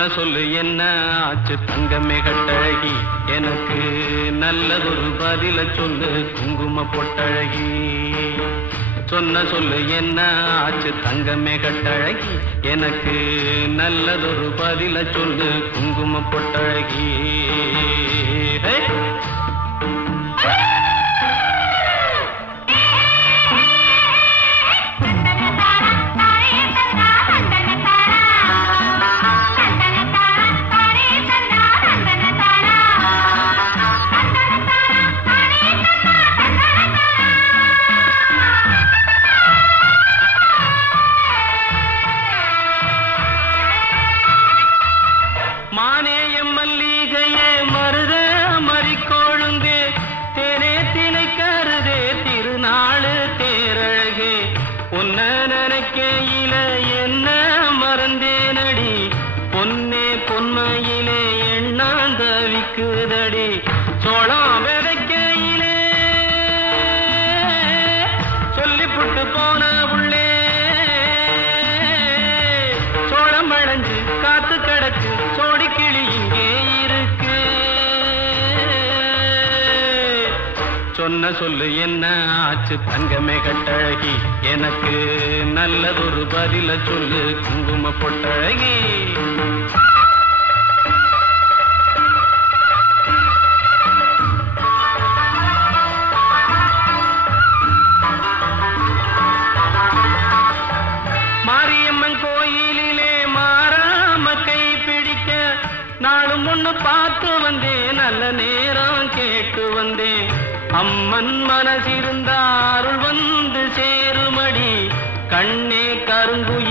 சொன்ன சொல்லு என்ன ஆச்சு தங்கமே கட்டழகி, எனக்கு நல்லதொரு பதில சொல்லு குங்கும பொட்டழகி. சொன்ன சொல்லு என்ன ஆச்சு தங்கமே கட்டழகி, எனக்கு நல்லதொரு பதில சொல்லு குங்கும பொட்டழகி. மானேயம் மல்லிகையே மருத மறிக்கோழுந்தே தேனே தினை கருதே திருநாளு தேரழகே. பொன்ன நினைக்கையில என்ன மறந்தேனடி, பொன்னே பொன்மையிலே எண்ணாந்தவிக்குதடி. சோளம் விதைக்கையிலே சொல்லிப்புட்டு போன உள்ளே சோளம் வளைஞ்சு காத்து கிடக்கு சோடிக்கிளி இங்கே இருக்கு. சொன்ன சொல்லு என்ன ஆச்சு தங்கமே கட்டழகி, எனக்கு நல்லதொரு பதில சொல்லு குங்கும பொட்டழகி. மாரியம்மன் கோயிலிலே மாறாம கை பிடிக்க நாளும் ஒண்ணு பார்த்து வந்தேன், நல்ல நேரம் கேட்டு வந்தேன். அம்மன் மனசிருந்த அருள் வந்து சேருமடி, கண்ணே கருங்குயில்